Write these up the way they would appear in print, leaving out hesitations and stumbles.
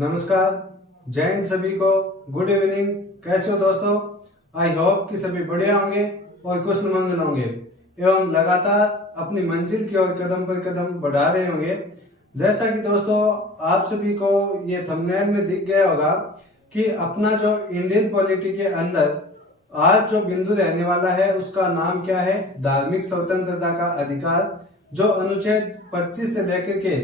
नमस्कार, जय हिंद सभी को। Good evening. कैसे हो दोस्तों? आई होप कि सभी बढ़िया होंगे और कुशल मंगल होंगे एवं लगातार अपनी मंजिल की ओर कदम पर कदम बढ़ा रहे होंगे। जैसा कि दोस्तों आप सभी को ये थंबनेल में दिख गया होगा कि अपना जो इंडियन पॉलिटी के अंदर आज जो बिंदु रहने वाला है उसका नाम क्या है? धार्मिक स्वतंत्रता का अधिकार, जो अनुच्छेद 25 से लेकर के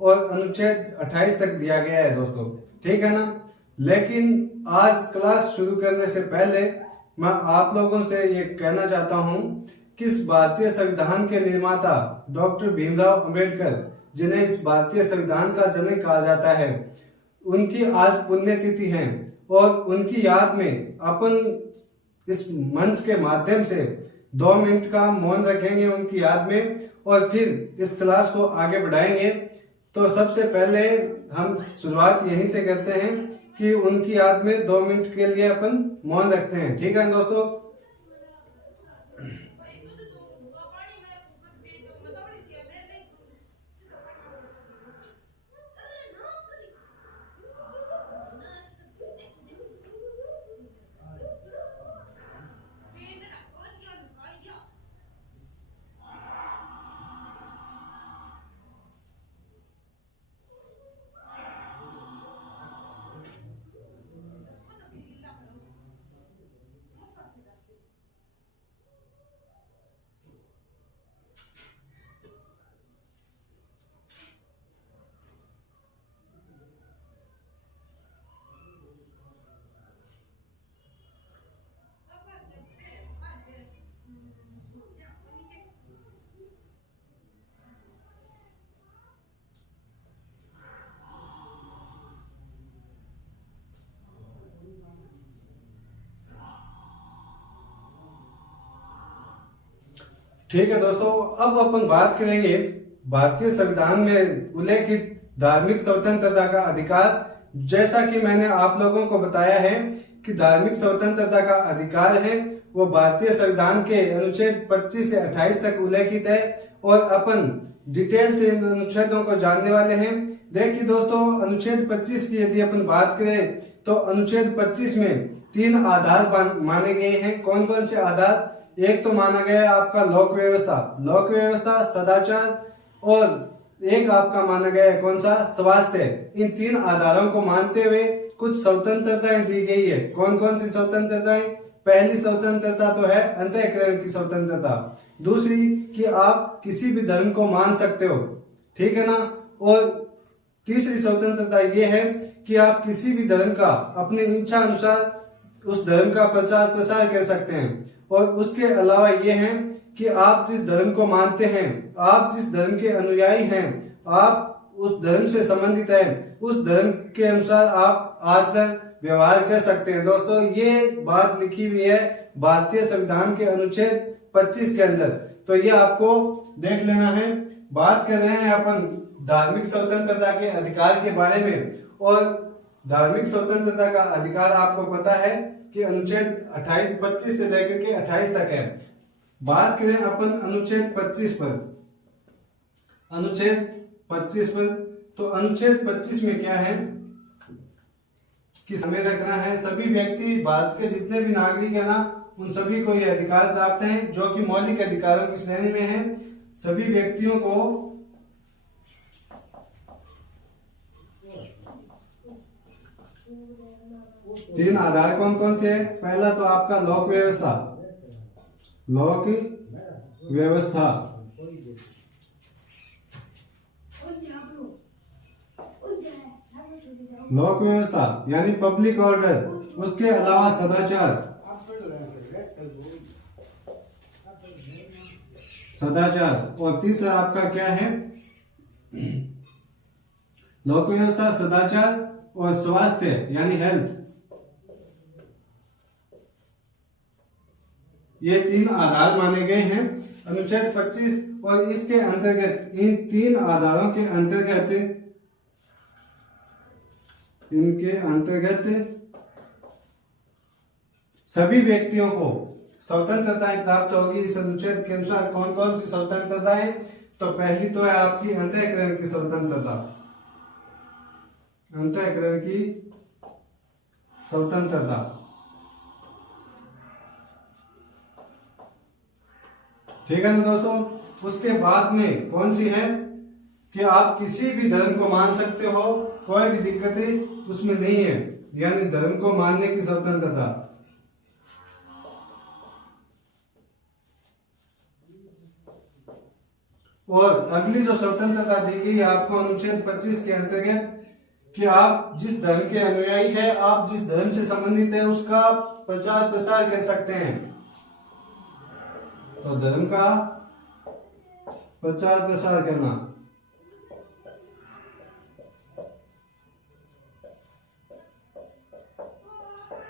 और अनुच्छेद 28 तक दिया गया है दोस्तों। ठीक है ना? लेकिन आज क्लास शुरू करने से पहले मैं आप लोगों से ये कहना चाहता हूँ कि इस भारतीय संविधान के निर्माता डॉक्टर भीमराव अंबेडकर, जिन्हें इस भारतीय संविधान का जनक कहा जाता है, उनकी आज पुण्यतिथि है और उनकी याद में अपन इस मंच के माध्यम से 2 मिनट का मौन रखेंगे उनकी याद में और फिर इस क्लास को आगे बढ़ाएंगे। तो सबसे पहले हम शुरुआत यहीं से करते हैं कि उनकी याद में 2 मिनट के लिए अपन मौन रखते हैं। ठीक है दोस्तों? ठीक है दोस्तों, अब अपन बात करेंगे भारतीय संविधान में उल्लेखित धार्मिक स्वतंत्रता का अधिकार। जैसा कि मैंने आप लोगों को बताया है कि धार्मिक स्वतंत्रता का अधिकार है वो भारतीय संविधान के अनुच्छेद 25 से 28 तक उल्लेखित है और अपन डिटेल से इन अनुच्छेदों को जानने वाले हैं। देखिए दोस्तों, अनुच्छेद 25 की यदि अपन बात करें तो अनुच्छेद 25 में 3 आधार माने गए हैं। कौन कौन से आधार? एक तो माना गया है आपका लोक व्यवस्था, सदाचार, और एक आपका माना गया है कौन सा? स्वास्थ्य। इन 3 आधारों को मानते हुए कुछ स्वतंत्रताएं दी गई है। कौन कौन सी स्वतंत्रताएं? पहली स्वतंत्रता तो है अंतःकरण की स्वतंत्रता। दूसरी कि आप किसी भी धर्म को मान सकते हो, ठीक है ना? और तीसरी स्वतंत्रता ये है कि आप किसी भी धर्म का अपनी इच्छा अनुसार उस धर्म का प्रचार प्रसार कर सकते हैं। और उसके अलावा ये है कि आप जिस धर्म को मानते हैं, आप जिस धर्म के अनुयायी हैं, आप उस धर्म से संबंधित हैं, उस धर्म के अनुसार आप आचरण व्यवहार कर सकते हैं। दोस्तों ये बात लिखी हुई है भारतीय संविधान के अनुच्छेद 25 के अंदर, तो ये आपको देख लेना है। बात कर रहे हैं अपन धार्मिक स्वतंत्रता के अधिकार के बारे में, और धार्मिक स्वतंत्रता का अधिकार आपको पता है कि अनुच्छेद 25 से लेकर के 28 तक है। बात करें अपन अनुच्छेद 25 पर, तो अनुच्छेद 25 में क्या है कि हमें रखना है सभी व्यक्ति, भारत के जितने भी नागरिक है ना, उन सभी को ये अधिकार प्राप्त हैं जो कि मौलिक अधिकारों की श्रेणी में है। सभी व्यक्तियों को तीन आधार कौन कौन से है? पहला तो आपका लोक व्यवस्था, यानी पब्लिक ऑर्डर। उसके अलावा सदाचार, और तीसरा आपका क्या है? लोक व्यवस्था, सदाचार और स्वास्थ्य यानी हेल्थ। ये 3 आधार माने गए हैं अनुच्छेद 25, और इसके अंतर्गत इन 3 आधारों के अंतर्गत सभी व्यक्तियों को स्वतंत्रताएं प्राप्त होगी। इस अनुच्छेद के अनुसार कौन कौन सी स्वतंत्रताएं? तो पहली तो है आपकी अंतःकरण की स्वतंत्रता। अंतःकरण की स्वतंत्रता। ठीक है ना दोस्तों। उसके बाद में कौन सी है कि आप किसी भी धर्म को मान सकते हो, कोई भी दिक्कत उसमें नहीं है, यानी धर्म को मानने की स्वतंत्रता। और अगली जो स्वतंत्रता दी गई आपको अनुच्छेद 25 के अंतर्गत कि आप जिस धर्म के अनुयायी है, आप जिस धर्म से संबंधित है, उसका प्रचार प्रसार कर सकते हैं। तो धर्म का प्रचार प्रसार करना।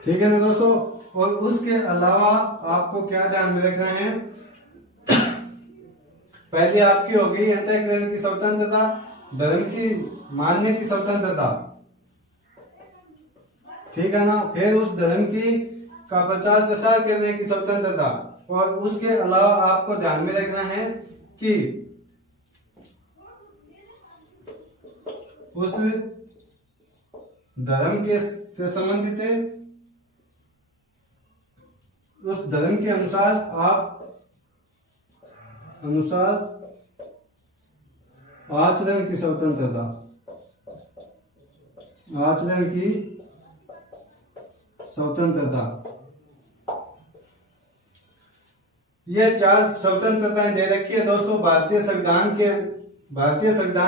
ठीक है ना दोस्तों। और उसके अलावा आपको क्या ध्यान में रखना है, पहले आपकी हो गई अंतःकरण की स्वतंत्रता, धर्म की मानने की स्वतंत्रता। ठीक है ना। फिर उस धर्म की का प्रचार प्रसार करने की स्वतंत्रता। और उसके अलावा आपको ध्यान में रखना है कि उस धर्म के से संबंधित है, उस धर्म के अनुसार आचरण की स्वतंत्रता। आचरण की स्वतंत्रता। ये 4 स्वतंत्रताएं दे रखी है दोस्तों भारतीय संविधान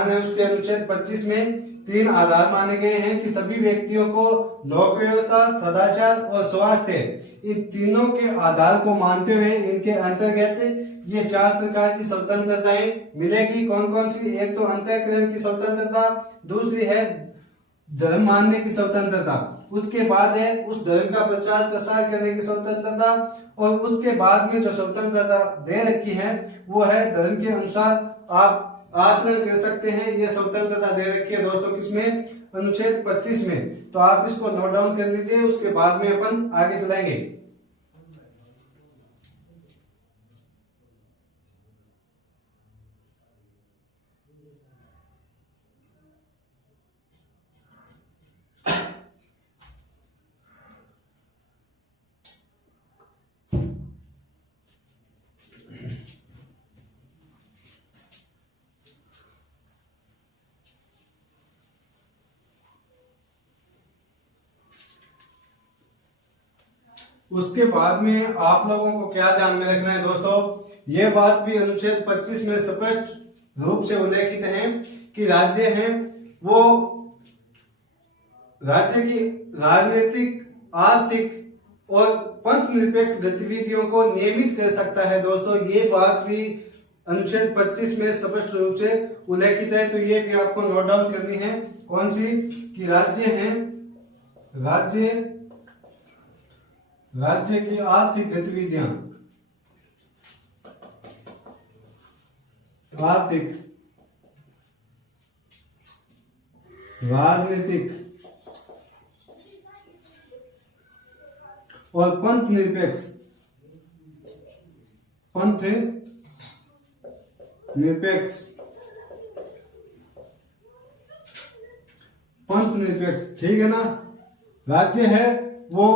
है। उसके अनुच्छेद 25 में 3 आधार माने गए हैं कि सभी व्यक्तियों को लोक व्यवस्था, सदाचार और स्वास्थ्य, इन तीनों के आधार को मानते हुए इनके अंतर्गत ये 4 प्रकार की स्वतंत्रताएं मिलेगी। कौन कौन सी? एक तो अंतःकरण की स्वतंत्रता, दूसरी है धर्म मानने की स्वतंत्रता, उसके बाद है उस धर्म का प्रचार प्रसार करने की स्वतंत्रता, और उसके बाद में जो स्वतंत्रता दे रखी है वो है धर्म के अनुसार आप आचरण कर सकते हैं। ये स्वतंत्रता दे रखी है दोस्तों किसमें? अनुच्छेद 25 में। तो आप इसको नोट डाउन कर लीजिए, उसके बाद में अपन आगे चलाएंगे। उसके बाद में आप लोगों को क्या ध्यान में रखना है दोस्तों, ये बात भी अनुच्छेद 25 में स्पष्ट रूप से उल्लेखित है कि राज्य हैं वो राज्य की राजनीतिक, आर्थिक और पंथ निरपेक्ष गतिविधियों को नियमित कर सकता है। दोस्तों ये बात भी अनुच्छेद 25 में स्पष्ट रूप से उल्लेखित है। तो ये भी आपको नोट डाउन करनी है। कौन सी? कि राज्य की आर्थिक गतिविधियां, आर्थिक, राजनीतिक और पंथ निरपेक्ष ठीक है ना। राज्य है वो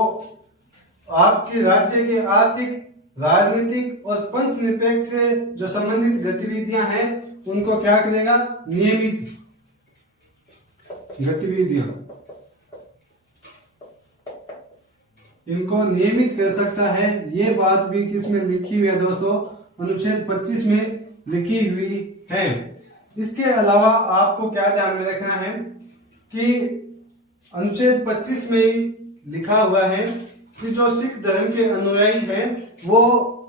आपकी राज्य के आर्थिक, राजनीतिक और पंथ निरपेक्ष से जो संबंधित गतिविधियां हैं उनको क्या करेगा? नियमित गतिविधियां, इनको नियमित कर सकता है। ये बात भी किसमें लिखी हुई है दोस्तों? अनुच्छेद 25 में लिखी हुई है। इसके अलावा आपको क्या ध्यान में रखना है कि अनुच्छेद 25 में लिखा हुआ है कि जो सिख धर्म के अनुयायी हैं वो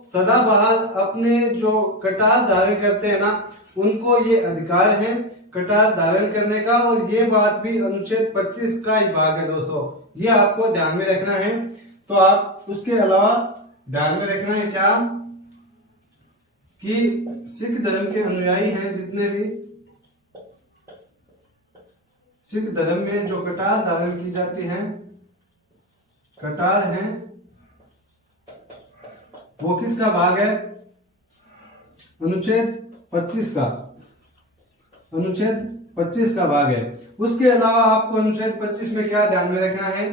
सदाबहार अपने जो कटार धारण करते हैं ना, उनको ये अधिकार है कटार धारण करने का। और ये बात भी अनुच्छेद 25 का ही भाग है दोस्तों, ये आपको ध्यान में रखना है। तो आप उसके अलावा ध्यान में रखना है क्या कि सिख धर्म के अनुयायी हैं, जितने भी सिख धर्म में जो कटार धारण की जाती है, कटार है, वो किसका भाग है? अनुच्छेद 25 का, अनुच्छेद 25 का भाग है। उसके अलावा आपको अनुच्छेद 25 में क्या ध्यान में रखना है,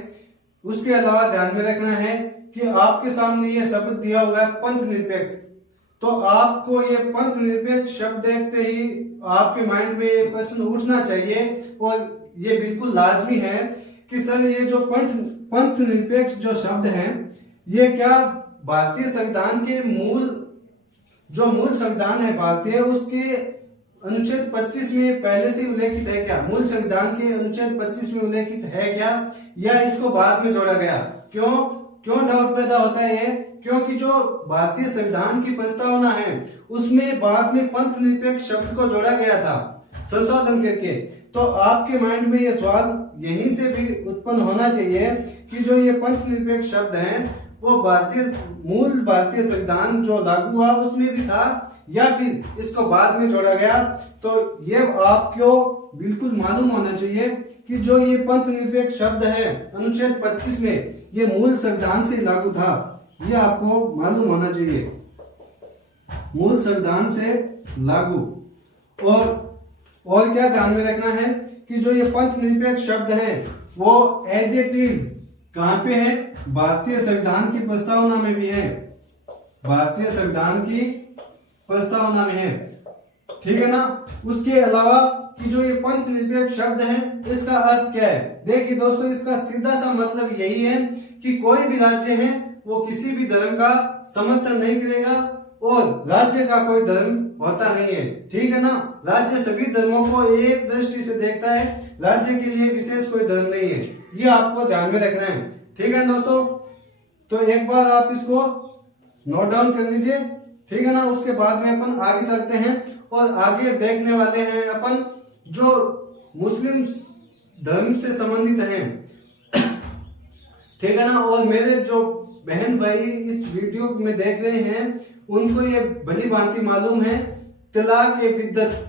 उसके अलावा ध्यान में रखना है कि आपके सामने ये शब्द दिया हुआ है पंथ निरपेक्ष। तो आपको ये पंथ निरपेक्ष शब्द देखते ही आपके माइंड में ये प्रश्न उठना चाहिए और ये बिल्कुल लाजमी है कि सर ये जो पंथ निरपेक्ष जो शब्द है ये क्या भारतीय संविधान के मूल संविधान है भारतीय, उसके अनुच्छेद 25 में पहले से उल्लेखित है क्या, मूल संविधान के अनुच्छेद 25 में उल्लेखित है क्या, या इसको बाद में जोड़ा गया? क्यों डाउट पैदा होता है ये? क्योंकि जो भारतीय संविधान की प्रस्तावना है उसमें बाद में पंथ निरपेक्ष शब्द को जोड़ा गया था संशोधन करके। तो आपके माइंड में ये सवाल यहीं से भी उत्पन्न होना चाहिए कि जो ये पंथ निरपेक्ष शब्द है वो मूल भारतीय संविधान जो लागू हुआ उसमें भी था या फिर इसको बाद में जोड़ा गया। तो ये आपको बिल्कुल मालूम होना चाहिए कि जो ये पंथ निरपेक्ष शब्द है अनुच्छेद 25 में ये मूल संविधान से लागू था, ये आपको मालूम होना चाहिए, मूल संविधान से लागू। और क्या ध्यान में रखना है कि जो ये पंथ निरपेक्ष शब्द है वो एज इट इज कहां पे है, भारतीय संविधान की प्रस्तावना में भी है, भारतीय संविधान की प्रस्तावना में है, ठीक है ना। उसके अलावा कि जो ये पंथ निरपेक्ष शब्द है इसका अर्थ क्या है? देखिए दोस्तों, इसका सीधा सा मतलब यही है कि कोई भी राज्य है वो किसी भी धर्म का समर्थन नहीं करेगा और राज्य का कोई धर्म होता नहीं है, ठीक है ना। राज्य सभी धर्मों को एक दृष्टि से देखता है, राज्य के लिए विशेष कोई धर्म नहीं है, ये आपको ध्यान में रखना है, ठीक है दोस्तों। तो एक बार आप इसको नोट डाउन कर लीजिए, ठीक है ना। उसके बाद में अपन आगे चलते हैं और आगे देखने वाले हैं अपन जो मुस्लिम धर्म से संबंधित हैं, ठीक है ना। और मेरे जो बहन भाई इस वीडियो में देख रहे हैं उनको ये भली भांति मालूम है तलाक ए बिद्दत,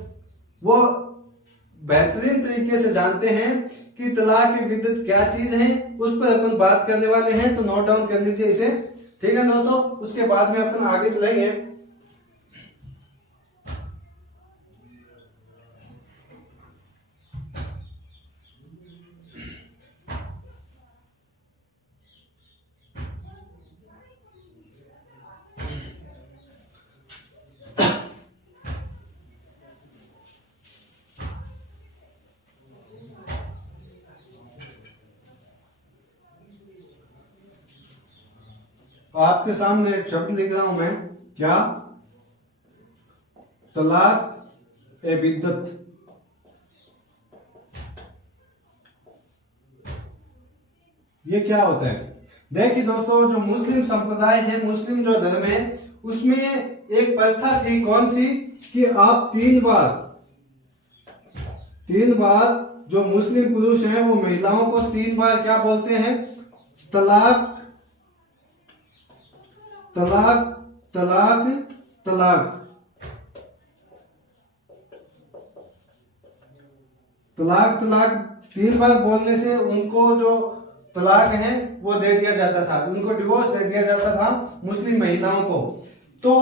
वो बेहतरीन तरीके से जानते हैं कि तलाक ए बिद्दत क्या चीज है, उस पर अपन बात करने वाले हैं। तो नोट डाउन कर लीजिए इसे, ठीक है दोस्तों। उसके बाद में अपन आगे चलेंगे। आपके सामने एक शब्द लिख रहा हूं मैं, क्या? तलाक ए बिद्दत। ये क्या होता है? देखिए दोस्तों, जो मुस्लिम संप्रदाय है, मुस्लिम जो धर्म है, उसमें एक प्रथा थी, कौन सी? कि आप तीन बार जो मुस्लिम पुरुष हैं वो महिलाओं को 3 बार क्या बोलते हैं? तलाक तलाक तलाक तलाक तलाक तलाक 3 बार बोलने से उनको जो तलाक है वो दे दिया जाता था, उनको डिवोर्स दे दिया जाता था मुस्लिम महिलाओं को। तो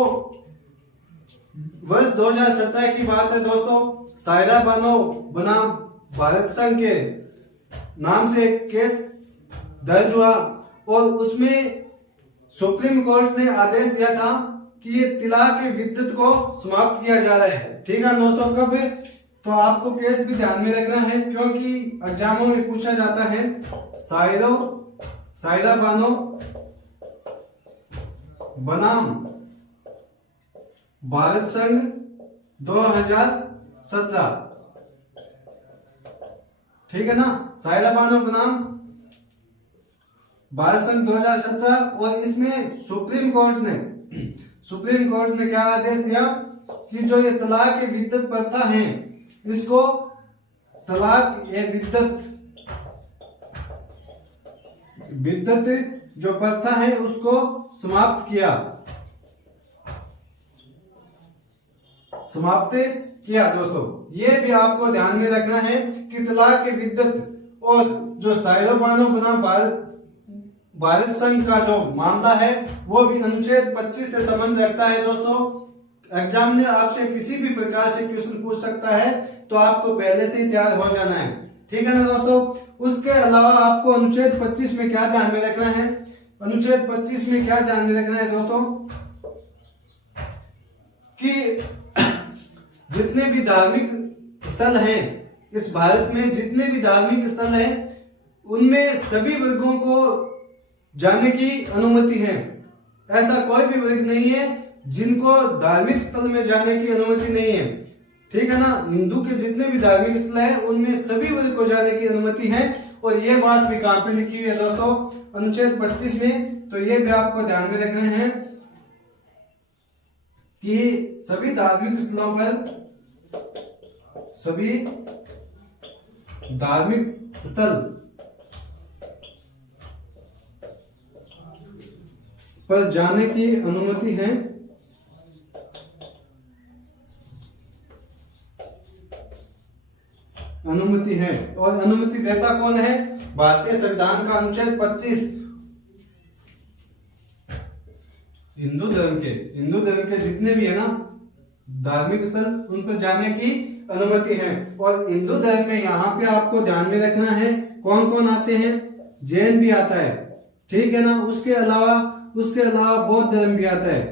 वर्ष 2017 की बात है दोस्तों, सायरा बानो बनाम भारत संघ के नाम से एक केस दर्ज हुआ और उसमें सुप्रीम कोर्ट ने आदेश दिया था कि ये तलाक ए बिद्दत को समाप्त किया जा रहा है, ठीक है दोस्तों। कब? तो आपको केस भी ध्यान में रखना है क्योंकि एग्जामों में पूछा जाता है। सायरा बानो बनाम भारत संघ 2017, ठीक है ना। सायरा बानो बनाम भारत संघ 2017। और इसमें सुप्रीम कोर्ट ने क्या आदेश दिया कि जो ये तलाक ए बिद्दत प्रथा है इसको तलाक ए बिद्दत जो प्रथा है उसको समाप्त किया दोस्तों। ये भी आपको ध्यान में रखना है कि तलाक ए बिद्दत और जो सायरा बानो बनाम भारत संघ का जो मामला है वो भी अनुच्छेद 25 से संबंध रखता है दोस्तों। एग्जामिनर आपसे किसी भी प्रकार से क्वेश्चन पूछ सकता है तो आपको पहले से ही तैयार हो जाना है, ठीक है ना दोस्तों। उसके अलावा आपको अनुच्छेद 25 में क्या ध्यान में रखना है, अनुच्छेद 25 में क्या ध्यान में रखना है दोस्तों, कि जितने भी धार्मिक स्थल हैं इस भारत में, जितने भी धार्मिक स्थल हैं उनमें सभी वर्गों को जाने की अनुमति है। ऐसा कोई भी वर्ग नहीं है जिनको धार्मिक स्थल में जाने की अनुमति नहीं है, ठीक है ना। हिंदू के जितने भी धार्मिक स्थल हैं उनमें सभी वर्ग को जाने की अनुमति है। और ये बात भी कहां पे लिखी हुई है दोस्तों, अनुच्छेद 25 में। तो ये भी आपको ध्यान में रखना है कि सभी धार्मिक स्थलों पर, सभी धार्मिक स्थल पर जाने की अनुमति है। अनुमति है। और अनुमति देता कौन है, भारतीय संविधान का अनुच्छेद 25। हिंदू धर्म के जितने भी है ना धार्मिक स्थल उन पर जाने की अनुमति है। और हिंदू धर्म में यहाँ पे आपको ध्यान में रखना है कौन कौन आते हैं, जैन भी आता है, ठीक है ना। उसके अलावा बौद्ध धर्म भी आता है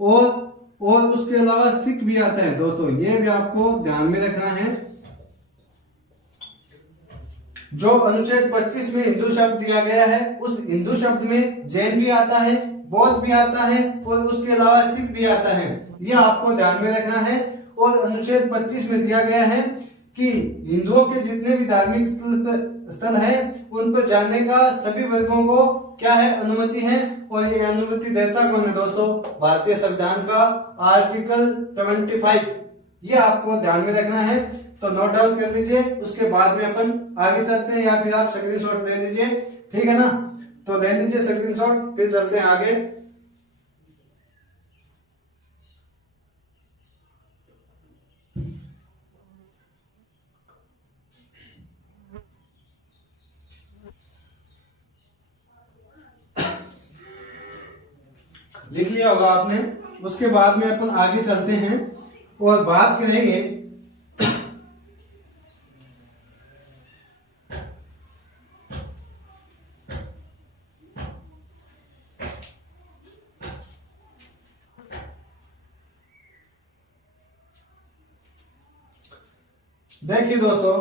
और उसके अलावा सिख भी आता है दोस्तों, ये भी आपको ध्यान में रखना है। जो अनुच्छेद 25 में हिंदू शब्द दिया गया है उस हिंदू शब्द में जैन भी आता है, बौद्ध भी आता है और उसके अलावा सिख भी आता है, यह आपको ध्यान में रखना है। और अनुच्छेद 25 में दिया गया है कि हिंदुओं के जितने भी धार्मिक स्थल है उन पर जाने का सभी वर्गों को क्या है, अनुमति है। और ये अनुमति देता कौन है दोस्तों, भारतीय संविधान का आर्टिकल 25, ये आपको ध्यान में रखना है। तो नोट डाउन कर लीजिए, उसके बाद में अपन आगे चलते हैं, या फिर आप स्क्रीनशॉट ले लीजिए, ठीक है ना। तो ले लीजिए स्क्रीनशॉट, फिर चलते हैं आगे। लिख लिया होगा आपने। उसके बाद में अपन आगे चलते हैं और बात करेंगे देखिए दोस्तों,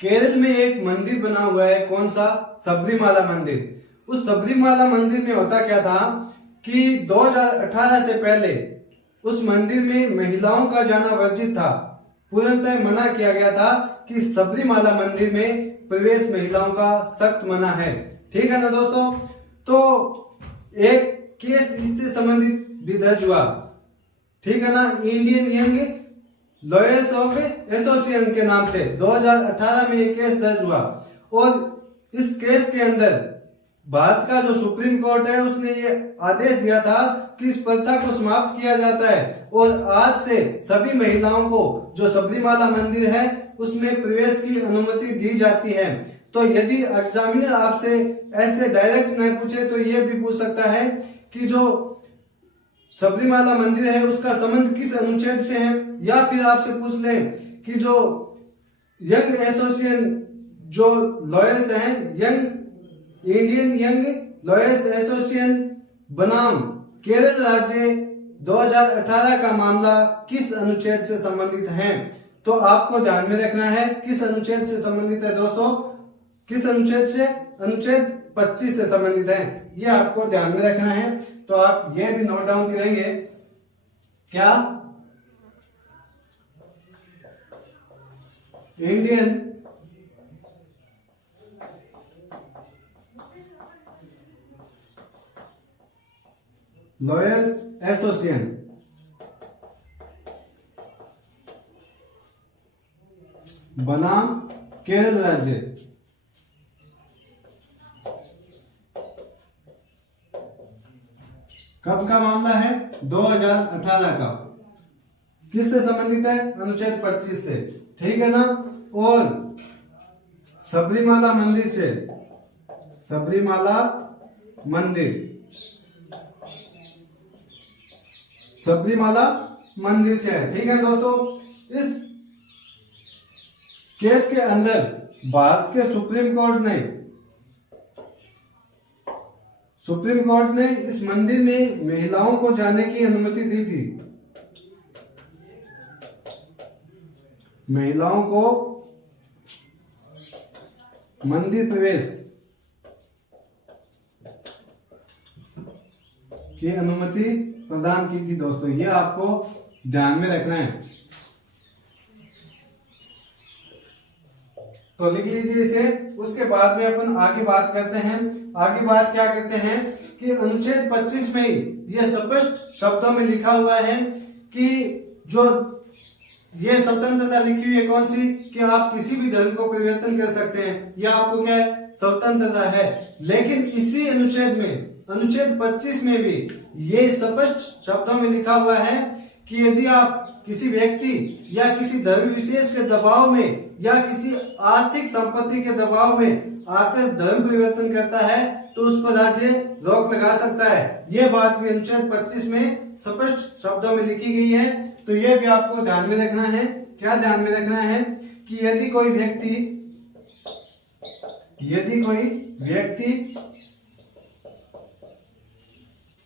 केरल में एक मंदिर बना हुआ है, कौन सा, सबरीमाला मंदिर। उस सबरीमाला मंदिर में होता क्या था कि 2018 से पहले उस मंदिर में महिलाओं का जाना वर्जित था, पूर्णतः मना किया गया था कि सबरीमाला मंदिर में प्रवेश महिलाओं का सख्त मना है, ठीक है ना दोस्तों। तो एक केस इससे संबंधित भी दर्ज हुआ, ठीक है ना, Indian young lawyers of association के नाम से 2018 में ये केस दर्ज हुआ। और इस केस के अंदर भारत का जो सुप्रीम कोर्ट है उसने ये आदेश दिया था कि इस प्रथा को समाप्त किया जाता है और आज से सभी महिलाओं को जो सबरीमाला मंदिर है उसमें प्रवेश की अनुमति दी जाती है। तो यदि एग्जामिनर आपसे ऐसे डायरेक्ट नहीं पूछे तो ये भी पूछ सकता है कि जो सबरीमाला मंदिर है उसका संबंध किस अनुच्छेद से है, या फिर आपसे पूछ लें कि जो यंग एसोसिएशन जो लॉयर्स हैं, young Indian young lawyers association बनाम केरल राज्य 2018 का मामला किस अनुच्छेद से संबंधित है। तो आपको ध्यान में रखना है किस अनुच्छेद से संबंधित है दोस्तों, किस अनुच्छेद से, अनुच्छेद 25 से संबंधित है, ये आपको ध्यान में रखना है। तो आप ये भी नोट डाउन करेंगे, क्या, इंडियन लॉयर्स एसोसिएशन बनाम केरल राज्य कब का मामला है, 2018 का, किससे संबंधित है, अनुच्छेद 25 से, ठीक है ना। और सबरीमाला मंदिर से, सबरीमाला मंदिर, सबरीमाला मंदिर से है, ठीक है दोस्तों। केस के अंदर भारत के सुप्रीम कोर्ट ने इस मंदिर में महिलाओं को जाने की अनुमति दी थी। महिलाओं को मंदिर प्रवेश की अनुमति प्रदान की थी दोस्तों, ये आपको ध्यान में रखना है। तो लिख लीजिए इसे। उसके बाद में अपन आगे बात करते हैं। आगे बात क्या करते हैं कि अनुच्छेद 25 में ही ये स्पष्ट शब्दों में लिखा हुआ है कि जो ये स्वतंत्रता लिखी हुई है कौन सी, कि आप किसी भी धर्म को परिवर्तन कर सकते हैं, यह आपको क्या है, स्वतंत्रता है। लेकिन इसी अनुच्छेद में, अनुच्छेद 25 में भी ये स्पष्ट शब्दों में लिखा हुआ है कि यदि आप किसी व्यक्ति या किसी धर्म विशेष के दबाव में या किसी आर्थिक संपत्ति के दबाव में आकर धर्म परिवर्तन करता है तो उस पर राज्य रोक लगा सकता है। यह बात भी अनुच्छेद 25 में स्पष्ट शब्दों में लिखी गई है। तो यह भी आपको ध्यान में रखना है। क्या ध्यान में रखना है कि यदि कोई व्यक्ति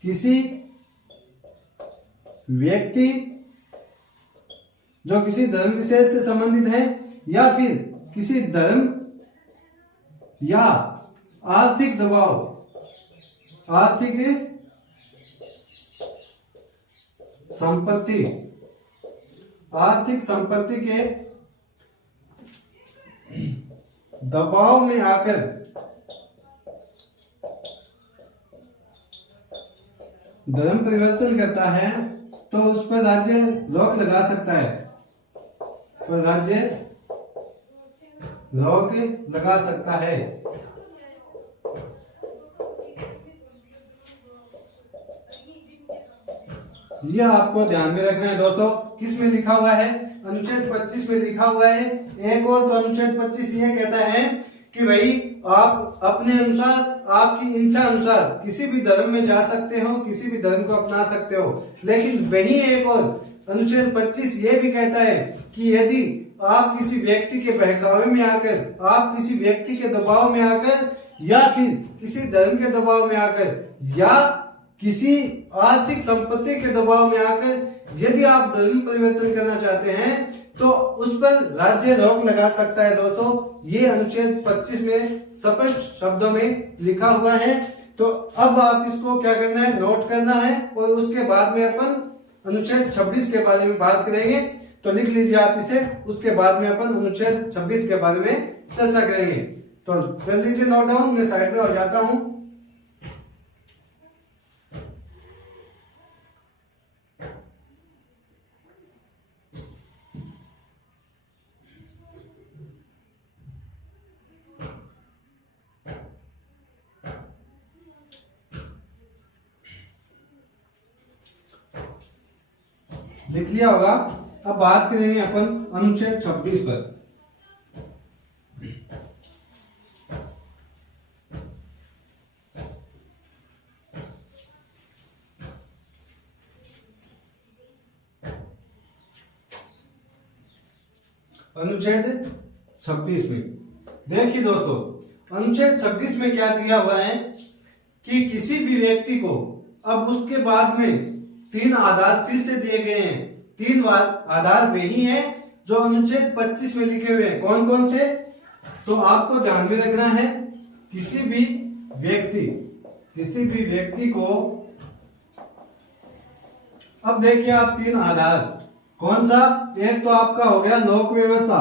किसी व्यक्ति जो किसी धर्म विशेष से संबंधित है या फिर किसी धर्म या आर्थिक दबाव, आर्थिक संपत्ति के दबाव में आकर धर्म परिवर्तन करता है तो उस पर राज्य रोक लगा सकता है, तो राज्य रोक लगा सकता है। यह आपको ध्यान में रखना है दोस्तों। किस में लिखा हुआ है, अनुच्छेद 25 में लिखा हुआ है। एक और तो अनुच्छेद 25 यह कहता है कि भाई आप अपने अनुसार, आपकी इच्छा अनुसार किसी भी धर्म में जा सकते हो, किसी भी धर्म को अपना सकते हो। लेकिन वही एक और अनुच्छेद 25 ये भी कहता है कि यदि आप किसी व्यक्ति के बहकावे में आकर, आप किसी व्यक्ति के दबाव में आकर या फिर किसी धर्म के दबाव में आकर या किसी आर्थिक संपत्ति के दबाव में आकर यदि आप धर्म परिवर्तन करना चाहते हैं तो उस पर राज्य रोक लगा सकता है दोस्तों। ये अनुच्छेद 25 में स्पष्ट शब्दों में लिखा हुआ है। तो अब आप इसको क्या करना है, नोट करना है और उसके बाद में अपन अनुच्छेद 26 के बारे में बात करेंगे। तो लिख लीजिए आप इसे, उसके बाद में अपन अनुच्छेद 26 के बारे में चर्चा करेंगे। तो कर लीजिए नोट डाउन, मैं साइड में हो जाता हूं। लिख लिया होगा। अब बात करेंगे अपन अनुच्छेद 26 पर। अनुच्छेद 26 में देखिए दोस्तों, अनुच्छेद 26 में क्या दिया हुआ है कि किसी भी व्यक्ति को, अब उसके बाद में 3 आधार फिर से दिए गए हैं। 3 आधार वही हैं जो अनुच्छेद 25 में लिखे हुए हैं। कौन कौन से, तो आपको ध्यान में रखना है, किसी भी व्यक्ति को, अब देखिए आप 3 आधार, कौन सा, एक तो आपका हो गया लोक व्यवस्था,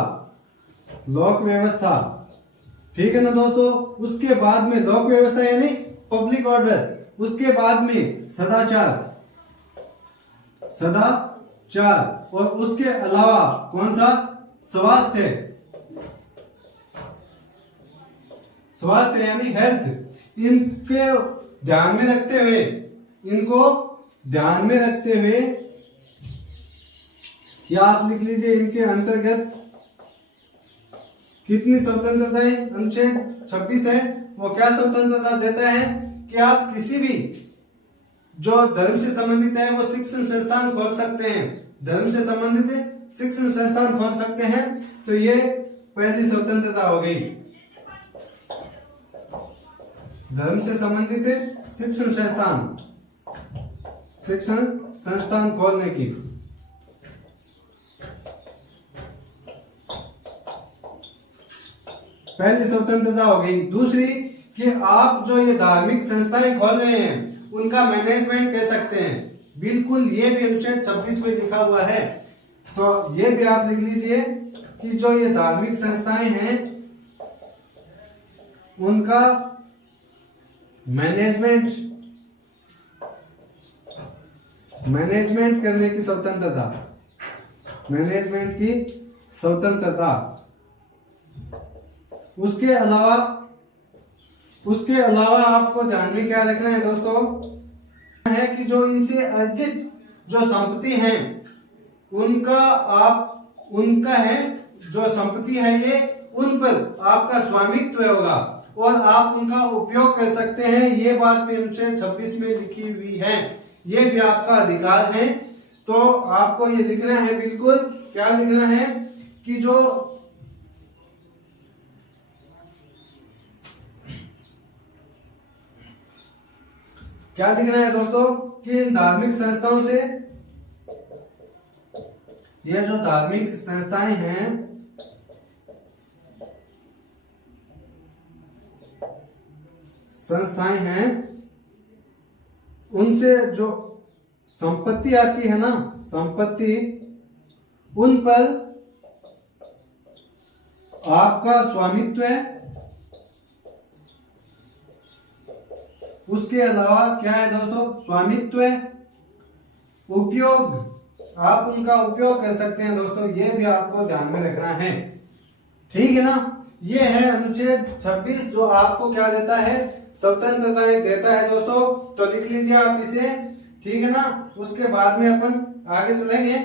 ठीक है ना दोस्तों। उसके बाद में लोक व्यवस्था यानी पब्लिक ऑर्डर, उसके बाद में सदाचार, और उसके अलावा कौन सा, स्वास्थ्य यानी हेल्थ। इनको ध्यान में रखते हुए या आप लिख लीजिए इनके अंतर्गत कितनी स्वतंत्रता है, अनुच्छेद 26 है। वो क्या स्वतंत्रता देता है कि आप किसी भी जो धर्म से संबंधित है वो शिक्षण संस्थान खोल सकते हैं, धर्म से संबंधित शिक्षण संस्थान खोल सकते हैं। तो ये पहली स्वतंत्रता हो गई धर्म से संबंधित शिक्षण संस्थान खोलने की। पहली स्वतंत्रता हो गई। दूसरी कि आप जो ये धार्मिक संस्थाएं खोल रहे हैं उनका मैनेजमेंट कर सकते हैं। बिल्कुल, ये भी अनुच्छेद 26 में लिखा हुआ है, तो ये भी आप लिख लीजिए कि जो ये धार्मिक संस्थाएं हैं उनका मैनेजमेंट करने की स्वतंत्रता। उसके अलावा आपको ध्यान में क्या रखना है दोस्तों, है कि जो इनसे अर्जित जो संपत्ति है उनका है जो संपत्ति है ये उन पर आपका स्वामित्व होगा और आप उनका उपयोग कर सकते हैं। ये बात भी अनुच्छेद 26 में लिखी हुई है। ये भी आपका अधिकार है। तो आपको ये लिखना है, बिल्कुल क्या लिखना है कि जो क्या लिखना है दोस्तों कि इन धार्मिक संस्थाओं से, ये जो धार्मिक संस्थाएं हैं उनसे जो संपत्ति आती है ना, संपत्ति उन पर आपका स्वामित्व है। उसके अलावा क्या है दोस्तों, स्वामित्व, उपयोग, आप उनका उपयोग कर सकते हैं दोस्तों। ये भी आपको ध्यान में रखना है, ठीक है ना। ये है अनुच्छेद 26 जो आपको क्या देता है, स्वतंत्रताएं देता है दोस्तों। तो लिख लीजिए आप इसे, ठीक है ना। उसके बाद में अपन आगे चलेंगे।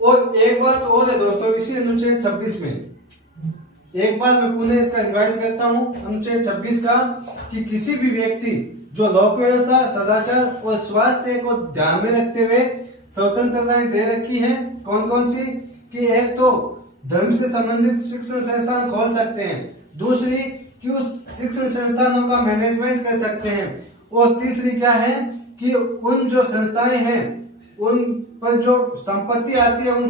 और एक बात और है दोस्तों इसी अनुच्छेद 26 में, एक बार मैं पुनः इसका रिवाइज करता हूं अनुच्छेद 26 का, कि किसी भी व्यक्ति जो लोक व्यवस्था, सदाचार और स्वास्थ्य को ध्यान में रखते हुए स्वतंत्रताएं दे रखी हैं। कौन कौन सी, कि एक तो धर्म से संबंधित शिक्षण संस्थान खोल सकते हैं, दूसरी कि उस शिक्षण संस्थानों का मैनेजमेंट कर सकते हैं, और तीसरी क्या है कि उन जो संस्थाएं हैं उन पर जो संपत्ति आती है उन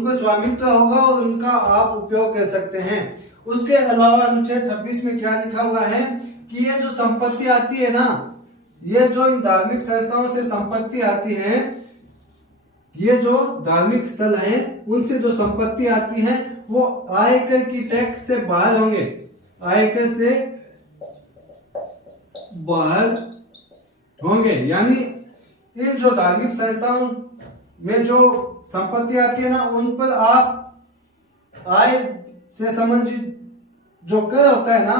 पर स्वामित्व होगा और उनका आप उपयोग कर सकते हैं। उसके अलावा अनुच्छेद 26 में क्या लिखा हुआ है कि ये जो संपत्ति आती है ना, ये जो इन धार्मिक संस्थाओं से संपत्ति आती है, ये जो धार्मिक स्थल हैं उनसे जो संपत्ति आती है वो आयकर की टैक्स से बाहर होंगे, आयकर से बाहर होंगे। यानी इन जो धार्मिक संस्थाओं में जो संपत्ति आती है ना, उन पर आप आय से संबंधित जो कर होता है ना,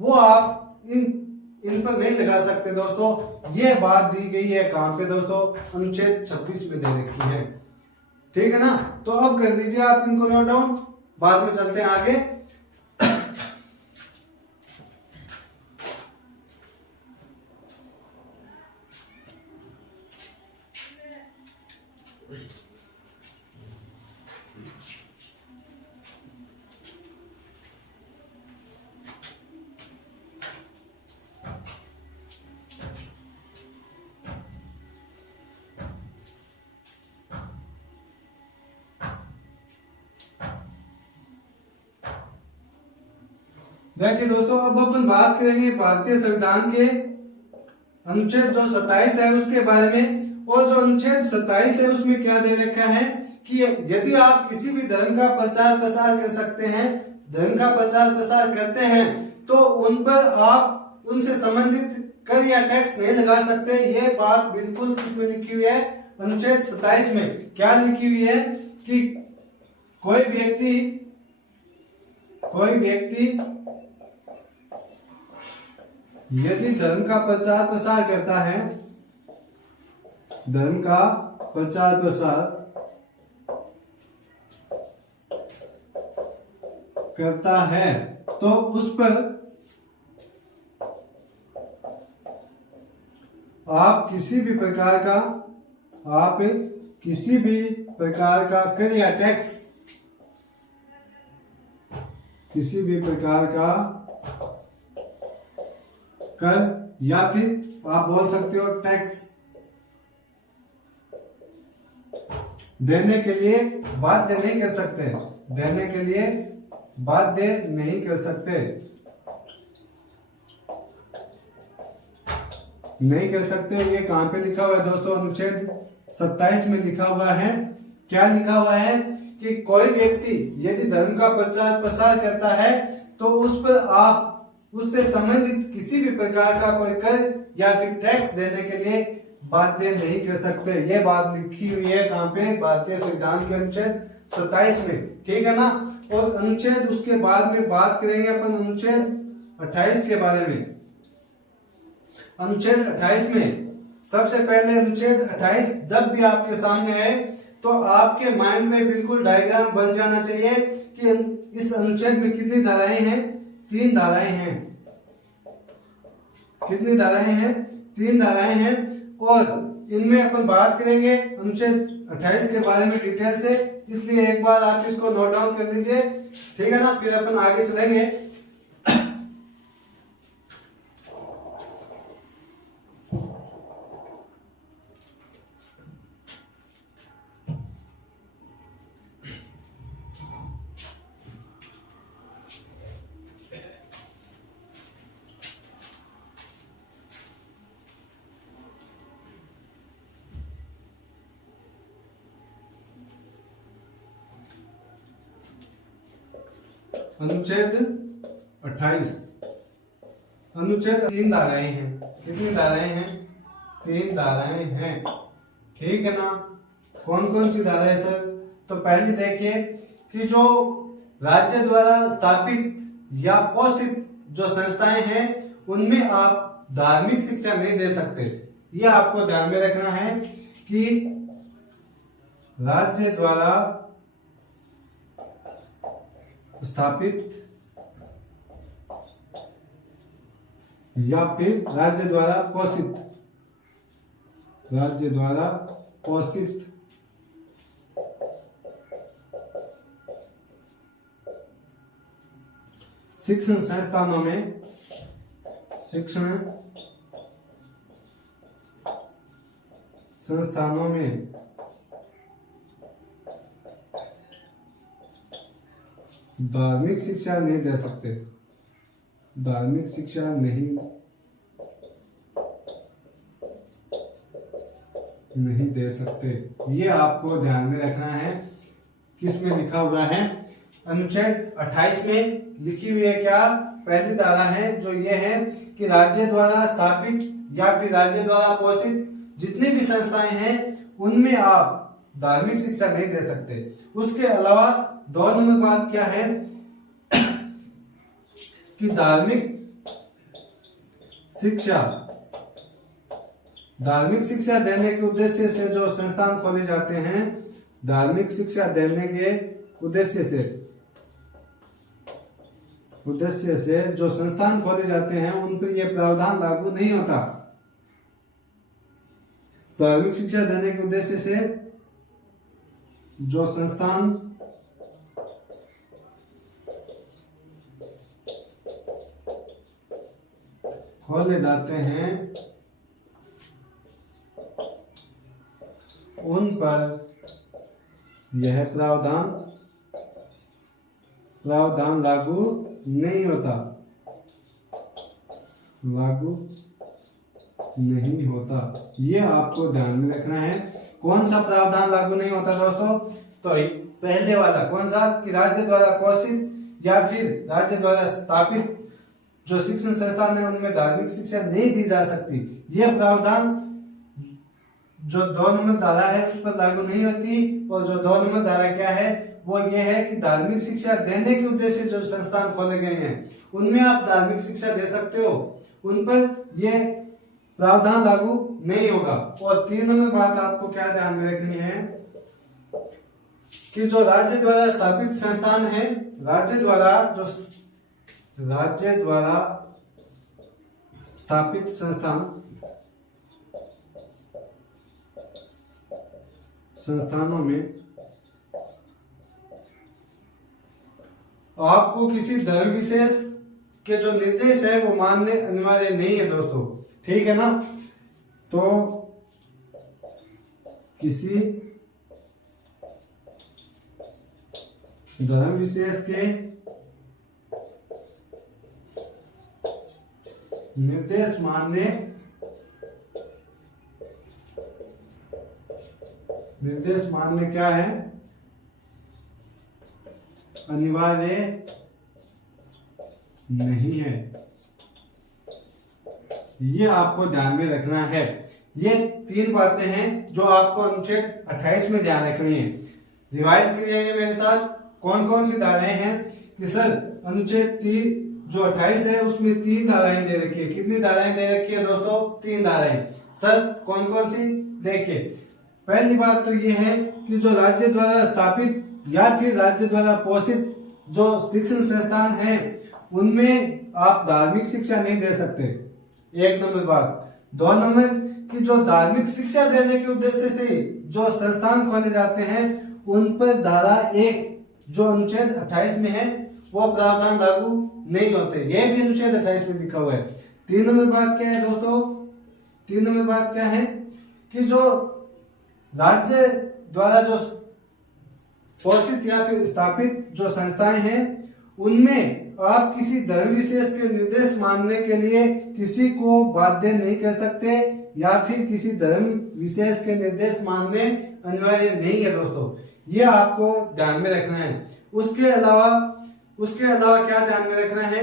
वो आप इन पर नहीं लगा सकते दोस्तों। ये बात दी गई है कहां पे दोस्तों, अनुच्छेद 26 में दे रखी है, ठीक है ना। तो अब कर दीजिए आप इनको नोट डाउन, बाद में चलते हैं आगे। देखिए दोस्तों, अब अपन बात करेंगे भारतीय संविधान के अनुच्छेद जो 27 है उसके बारे में। और जो अनुच्छेद 27 है उसमें क्या दे रखा है कि यदि आप किसी भी धर्म का प्रचार प्रसार कर सकते हैं, धर्म का प्रचार प्रसार करते हैं, तो उन पर आप उनसे संबंधित कर या टैक्स नहीं लगा सकते। ये बात बिल्कुल किसमें लिखी हुई है, अनुच्छेद 27 में। क्या लिखी हुई है कि कोई व्यक्ति यदि धर्म का प्रचार प्रसार करता है, धर्म का प्रचार प्रसार करता है, तो उस पर आप किसी भी प्रकार का कर या टैक्स, किसी भी प्रकार का कर, या फिर आप बोल सकते हो टैक्स देने के लिए बाध्य नहीं कर सकते, देने के लिए बाध्य नहीं कर सकते, नहीं कर सकते। ये कहां पे लिखा हुआ है दोस्तों? अनुच्छेद 27 में लिखा हुआ है। क्या लिखा हुआ है कि कोई व्यक्ति यदि धर्म का प्रचार प्रसार करता है तो उस पर आप उससे संबंधित किसी भी प्रकार का कोई कर या फिर टैक्स देने के लिए बाध्य नहीं कर सकते। ये बात लिखी हुई है कहां पे? भारतीय संविधान के अनुच्छेद 27 में, ठीक है ना। और अनुच्छेद उसके बाद में बात करेंगे अपन अनुच्छेद 28 के बारे में। अनुच्छेद 28 में सबसे पहले अनुच्छेद 28 जब भी आपके सामने आए तो आपके माइंड में बिल्कुल डायग्राम बन जाना चाहिए कि इस अनुच्छेद में कितनी धाराएं हैं? 3 धाराएं हैं। कितनी धाराएं हैं? 3 धाराएं हैं। और इनमें अपन बात करेंगे अनुच्छेद 28 के बारे में डिटेल से, इसलिए एक बार आप इसको नोट डाउन कर लीजिए, ठीक है ना। फिर अपन आगे चलेंगे। अनुच्छेद 28, अनुच्छेद 3 धाराएं हैं। कितनी धाराएं हैं? 3 धाराएं हैं, ठीक है ना। कौन कौन सी धाराएं सर? तो पहली देखिए कि जो राज्य द्वारा स्थापित या पोषित जो संस्थाएं हैं उनमें आप धार्मिक शिक्षा नहीं दे सकते। यह आपको ध्यान में रखना है कि राज्य द्वारा स्थापित या फिर राज्य द्वारा पोषित, राज्य द्वारा पोषित शिक्षण संस्थानों में, शिक्षण संस्थानों में धार्मिक शिक्षा नहीं दे सकते, धार्मिक शिक्षा नहीं दे सकते। ये आपको ध्यान में रखना है। किस में लिखा हुआ है? अनुच्छेद 28 में लिखी हुई है क्या? पहली धारा है जो ये है कि राज्य द्वारा स्थापित या फिर राज्य द्वारा पोषित जितनी भी संस्थाएं हैं उनमें आप धार्मिक शिक्षा नहीं दे सकते। उसके अलावा 2 नंबर बात क्या है कि धार्मिक शिक्षा देने के उद्देश्य से जो संस्थान खोले जाते हैं, धार्मिक शिक्षा देने के उद्देश्य से जो संस्थान खोले जाते हैं उन पर यह प्रावधान लागू नहीं होता। धार्मिक शिक्षा देने के उद्देश्य से जो संस्थान खोले जाते हैं उन पर यह प्रावधान लागू नहीं होता, लागू नहीं होता। ये आपको ध्यान में रखना है। कौन सा प्रावधान लागू नहीं होता दोस्तों? तो पहले वाला कौन सा कि राज्य द्वारा पोषित या फिर राज्य द्वारा स्थापित जो शिक्षण संस्थान है उनमें धार्मिक शिक्षा नहीं दी जा सकती। यह प्रावधान जो 2 नंबर धारा है उस पर लागू नहीं होती। और जो 2 नंबर धारा क्या है वो ये है कि धार्मिक शिक्षा देने के उद्देश्य से जो संस्थान खोले गए हैं उनमें आप धार्मिक शिक्षा दे सकते हो, उन पर यह प्रावधान लागू नहीं होगा। और 3 नंबर बात आपको क्या ध्यान में रखनी है कि जो राज्य द्वारा स्थापित संस्थान है, राज्य द्वारा स्थापित संस्थानों में आपको किसी धर्म विशेष के जो निर्देश है वो मानने अनिवार्य नहीं है दोस्तों, ठीक है ना। तो किसी धर्म विशेष के निर्देश मानने क्या है, अनिवार्य नहीं है। ये आपको ध्यान में रखना है। ये 3 बातें हैं जो आपको अनुच्छेद 28 में ध्यान रखनी है। रिवाइज करिएगा मेरे साथ कौन कौन सी धाराएं हैं कि सर अनुच्छेद 30 जो 28 है उसमें 3 धाराएं दे रखी है। कितनी धाराएं दे रखी है दोस्तों? 3 धाराएं। सर कौन कौन सी? देखिए, पहली बात तो ये है कि जो राज्य द्वारा स्थापित या फिर राज्य द्वारा पोषित जो शिक्षण संस्थान है उनमें आप धार्मिक शिक्षा नहीं दे सकते, 1 नंबर बात। 2 नंबर कि जो धार्मिक शिक्षा देने के उद्देश्य से जो संस्थान खोले जाते हैं उन पर धारा 1 जो अनुच्छेद 28 में है वो प्रावधान लागू नहीं होते। ये भी अनुच्छेद 28 में लिखा हुआ है। 3 नंबर बात क्या है दोस्तों? 3 नंबर बात क्या है कि जो राज्य द्वारा जो पोषित या फिर स्थापित जो संस्थाएं हैं उनमें आप किसी धर्म विशेष के निर्देश मानने के लिए किसी को बाध्य नहीं कर सकते या फिर किसी धर्म विशेष के निर्देश मानने अनिवार्य नहीं है दोस्तों। ये आपको ध्यान में रखना है। उसके अलावा क्या ध्यान में रखना है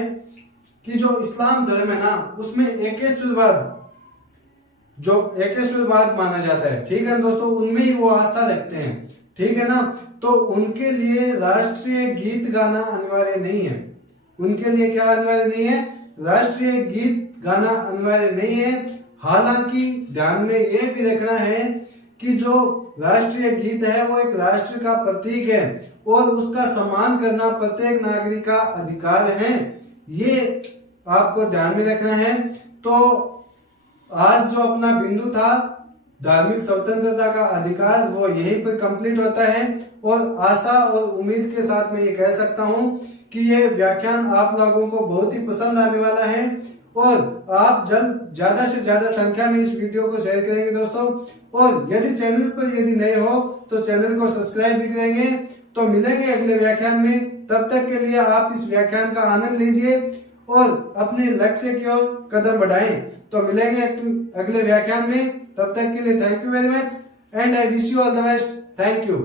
कि जो इस्लाम धर्म है ना उसमें एकेश्वरवाद माना जाता है, ठीक है दोस्तों, उनमें ही वो आस्था रखते हैं, ठीक है ना। तो उनके लिए राष्ट्रीय गीत गाना अनिवार्य नहीं है। उनके लिए क्या अनिवार्य नहीं है? राष्ट्रीय गीत गाना अनिवार्य नहीं है। हालांकि ध्यान में ये भी रखना है कि जो राष्ट्रीय गीत है वो एक राष्ट्र का प्रतीक है और उसका सम्मान करना प्रत्येक नागरिक का अधिकार है। ये आपको ध्यान में रखना है। तो आज जो अपना बिंदु था धार्मिक स्वतंत्रता का अधिकार वो यहीं पर कंप्लीट होता है और आशा और उम्मीद के साथ मैं ये कह सकता हूं कि ये व्याख्यान आप लोगों को बहुत ही पसंद आने वाला है और आप जल्द ज्यादा से ज्यादा संख्या में इस वीडियो को शेयर करेंगे दोस्तों। और यदि चैनल पर यदि नए हो तो चैनल को सब्सक्राइब भी करेंगे। तो मिलेंगे अगले व्याख्यान में, तब तक के लिए आप इस व्याख्यान का आनंद लीजिए और अपने लक्ष्य की ओर कदम बढ़ाएं। तो मिलेंगे अगले व्याख्यान में, तब तक के लिए thank you very much and I wish you all the best. Thank you.